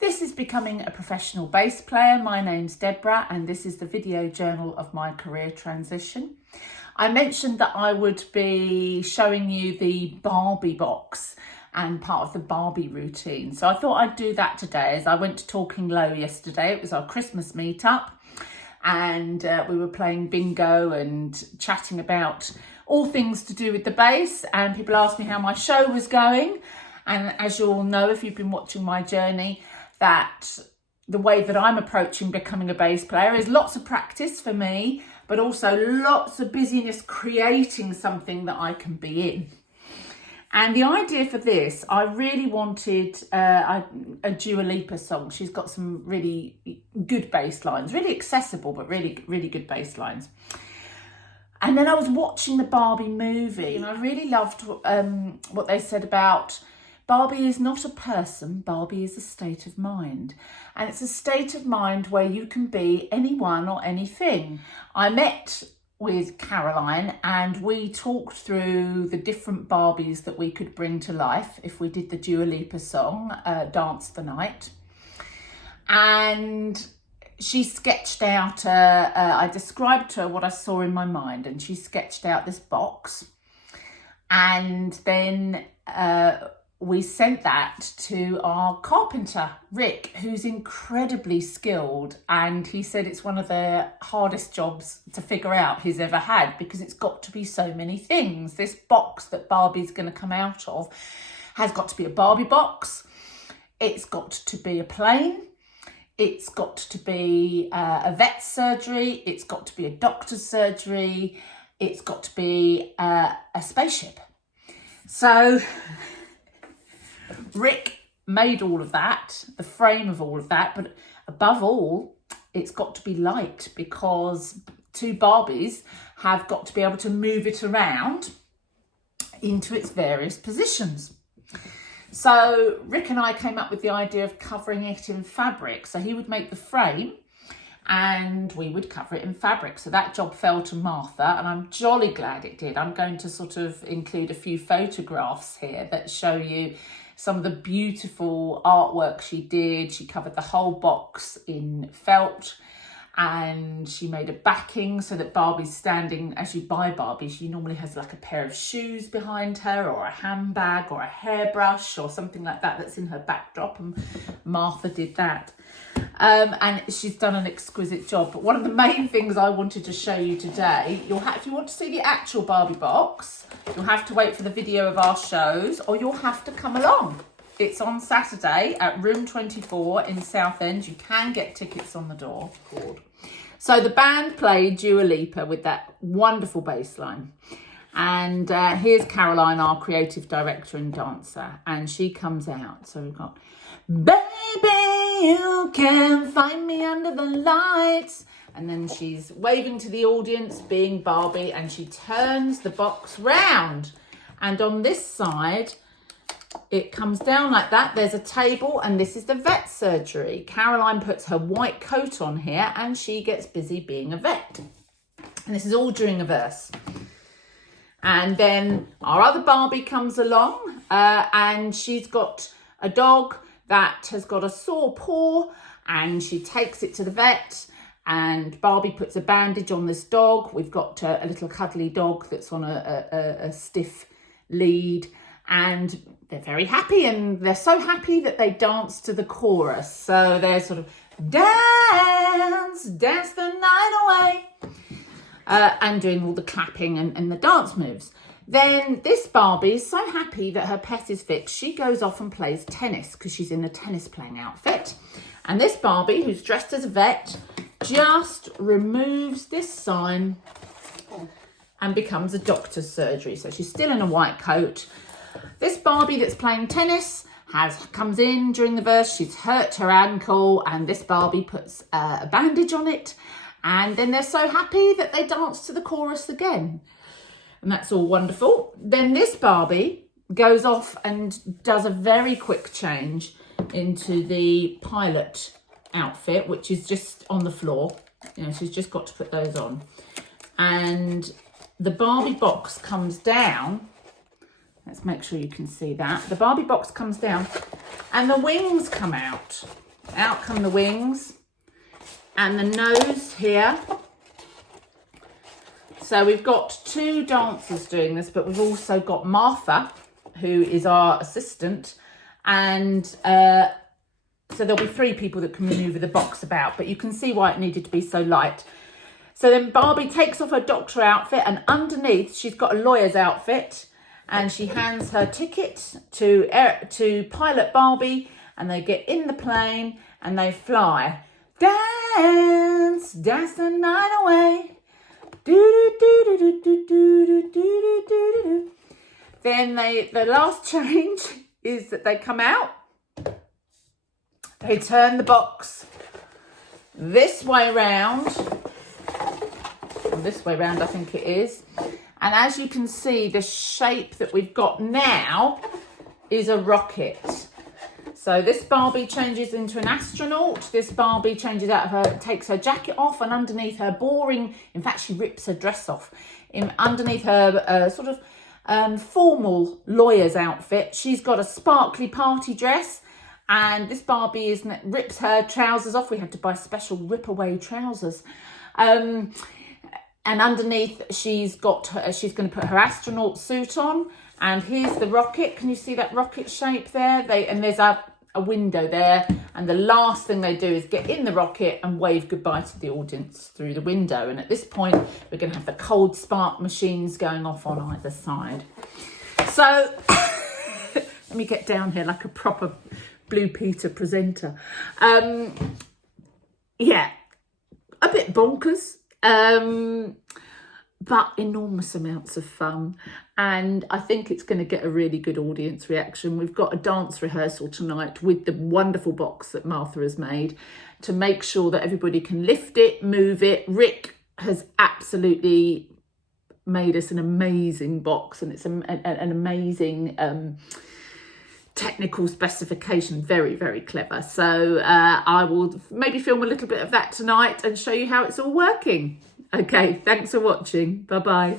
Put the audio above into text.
This is Becoming a Professional Bass Player. My name's Deborah and this is the video journal of my career transition. I mentioned that I would be showing you the Barbie box and part of the Barbie routine. So I thought I'd do that today as I went to Talking Low yesterday. It was our Christmas meetup and we were playing bingo and chatting about all things to do with the bass, and people asked me how my show was going. And as you all know, if you've been watching my journey, that the way that I'm approaching becoming a bass player is lots of practice for me, but also lots of busyness creating something that I can be in. And the idea for this, I really wanted a Dua Lipa song. She's got some really good bass lines, really accessible, but really good bass lines. And then I was watching the Barbie movie and I really loved what they said about Barbie is not a person, Barbie is a state of mind. And it's a state of mind where you can be anyone or anything. I met with Caroline and we talked through the different Barbies that we could bring to life if we did the Dua Lipa song, Dance the Night. And she sketched out, I described to her what I saw in my mind, and she sketched out this box. And then we sent that to our carpenter, Rick, who's incredibly skilled. And he said it's one of the hardest jobs to figure out he's ever had, because it's got to be so many things. This box that Barbie's going to come out of has got to be a Barbie box. It's got to be a plane. It's got to be a vet's surgery. It's got to be a doctor's surgery. It's got to be a spaceship. So Rick made all of that, the frame of all of that, but above all, it's got to be light, because two Barbies have got to be able to move it around into its various positions. So Rick and I came up with the idea of covering it in fabric. So he would make the frame and we would cover it in fabric. So that job fell to Martha, and I'm jolly glad it did. I'm going to sort of include a few photographs here that show you some of the beautiful artwork she did. She covered the whole box in felt, and she made a backing so that Barbie's standing. As you buy Barbie, she normally has like a pair of shoes behind her, or a handbag, or a hairbrush, or something like that that's in her backdrop, and Martha did that. And she's done an exquisite job. But one of the main things I wanted to show you today, if you want to see the actual Barbie box, you'll have to wait for the video of our shows, or you'll have to come along. It's on Saturday at Room 24 in Southend. You can get tickets on the door. So the band played Dua Lipa with that wonderful bass line. And here's Caroline, our creative director and dancer, and she comes out. So we've got, baby, you can find me under the lights. And then she's waving to the audience, being Barbie, and she turns the box round. And on this side, it comes down like that. There's a table, and this is the vet surgery. Caroline puts her white coat on here and she gets busy being a vet. And this is all during a verse. And then our other Barbie comes along and she's got a dog that has got a sore paw, and she takes it to the vet, and Barbie puts a bandage on this dog. We've got a little cuddly dog that's on a stiff lead, and they're very happy, and they're so happy that they dance to the chorus. So they're sort of dance the night away, and doing all the clapping and the dance moves. Then this Barbie is so happy that her pet is fixed. She goes off and plays tennis because she's in a tennis playing outfit. And this Barbie, who's dressed as a vet, just removes this sign and becomes a doctor's surgery. So she's still in a white coat. This Barbie that's playing tennis comes in during the verse. She's hurt her ankle, and this Barbie puts a bandage on it. And then they're so happy that they dance to the chorus again. And that's all wonderful. Then this Barbie goes off and does a very quick change into the pilot outfit, which is just on the floor. You know, she's just got to put those on. And the Barbie box comes down. Let's make sure you can see that. The Barbie box comes down and the wings come out. Out come the wings and the nose here. So we've got 2 dancers doing this, but we've also got Martha, who is our assistant, and so there'll be 3 people that can manoeuvre the box about, but you can see why it needed to be so light. So then Barbie takes off her doctor outfit, and underneath she's got a lawyer's outfit, and she hands her ticket to Pilot Barbie, and they get in the plane and they fly. Dance, dance the night away. Do do do do do do do do do do do. Then the last change is that they come out. They turn the box this way round. This way round, I think it is. And as you can see, the shape that we've got now is a rocket. So this Barbie changes into an astronaut. This Barbie changes out takes her jacket off, and underneath her boring, in fact, she rips her dress off. Underneath her sort of formal lawyer's outfit, she's got a sparkly party dress. And this Barbie rips her trousers off. We had to buy special rip-away trousers. And underneath, she's going to put her astronaut suit on. And here's the rocket. Can you see that rocket shape there? And there's a window there. And the last thing they do is get in the rocket and wave goodbye to the audience through the window. And at this point, we're going to have the cold spark machines going off on either side. So let me get down here like a proper Blue Peter presenter. Yeah, a bit bonkers. But enormous amounts of fun, and I think it's going to get a really good audience reaction. We've got a dance rehearsal tonight with the wonderful box that Martha has made to make sure that everybody can lift it, move it. Rick has absolutely made us an amazing box, and it's an amazing technical specification, very, very clever. So I will maybe film a little bit of that tonight and show you how it's all working. Okay, thanks for watching. Bye-bye.